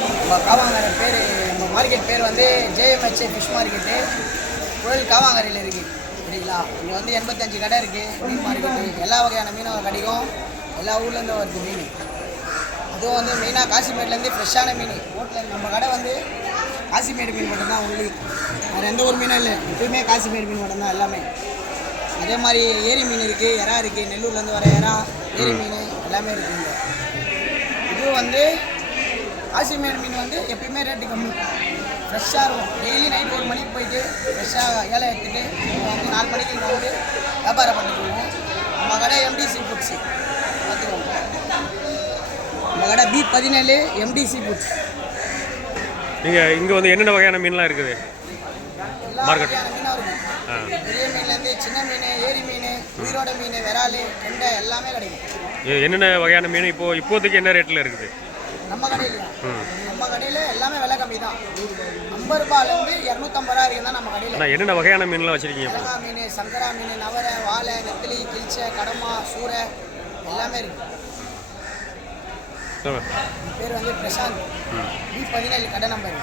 நம்ம காவாங்கரை பேர் நம்ம மார்க்கெட் பேர் வந்து ஜேஎம்ஹெச்ஏ ஃபிஷ் மார்க்கெட்டு புழல் காவாங்கரையில் இருக்குது சரிங்களா? இங்கே வந்து எண்பத்தஞ்சு கடை இருக்குது மீன் மார்க்கெட்டு. எல்லா வகையான மீனும் கிடைக்கும். எல்லா ஊர்லேருந்து வருது மீன். அதுவும் வந்து மெயினாக காசிமேட்லேருந்து ஃப்ரெஷ்ஷான மீன். ஹோட்டலில் நம்ம கடை வந்து காசிமேடு மீன் மட்டும்தான் உங்களுக்கு வேறு எந்த ஒரு மீனும் இல்லை. எப்பயுமே காசிமேடு மீன் மட்டும்தான் எல்லாமே. அதே மாதிரி ஏரி மீன் இருக்குது எறா இருக்குது நெல்லூர்லேருந்து வர எறா ஏரி மீன் எல்லாமே இருக்குது இதுவும் இது வந்து காசிமேடு மீன் வந்து எப்பயுமே ரேட்டு கம்மி. ஃப்ரெஷ்ஷாக இருக்கும். டெய்லி நைட் ஒரு மணிக்கு போயிட்டு ஃப்ரெஷ்ஷாக ஏழை எடுத்துகிட்டு வந்து நாலு மணிக்கு இங்கே வந்து வியாபாரம் பண்ணிட்டு போவோம் நம்ம கடை எம்டிசி ஃபுட்ஸு பார்த்துக்கோங்க. நம்ம கடை பி பதினேழு எம்டிசி ஃபுட்ஸ் நீங்கள் இங்கே வந்து என்னென்ன வகையான மீன்லாம் இருக்குது? ஆ. பெரிய மீன்லேருந்து சின்ன மீன் ஏரி மீன் உயிரோட மீன் விரால் கெண்டை எல்லாமே கிடைக்கும். என்னென்ன வகையான மீன் இப்போது இப்போதைக்கு என்ன ரேட்டில் இருக்குது? நம்ம கடையிலையா நம்ம கடையில் எல்லாமே விலை கம்மி தான். ஐம்பது ரூபாயிலேருந்து இரநூத்தம்பது ரூபா வரைக்கும் தான் நம்ம கடையில். அண்ணா என்னென்ன வகையான மீன்லாம் வச்சுருக்கீங்க மிளகா மீன் சங்கரா மீன் நவரை வாழை நெத்திலி கிழிச்சை கடமா சூறை எல்லாமே இருக்கு. சொல்லுங்க. என் பேர் வந்து பிரசாந்த். பி பதினேழு கடை நம்பர்.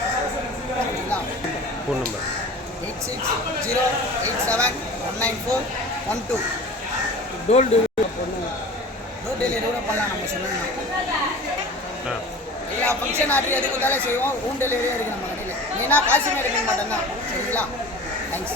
சரிங்களா phone number. Eight six zero eight seven one nine four one two. Door delivery பண்ணுங்க டோர் டெலிவரி கூட பண்ணலாம் நம்ம சொன்னோம்னா. ஃபங்க்ஷன் ஆர்டர் எது கொடுத்தாலும் செய்வோம். ஹோம் டெலிவரியாக இருக்குது நம்ம கடையில். காசு காசிமேடு மீன் மட்டும்தான். சரிங்களா? தேங்க்ஸ்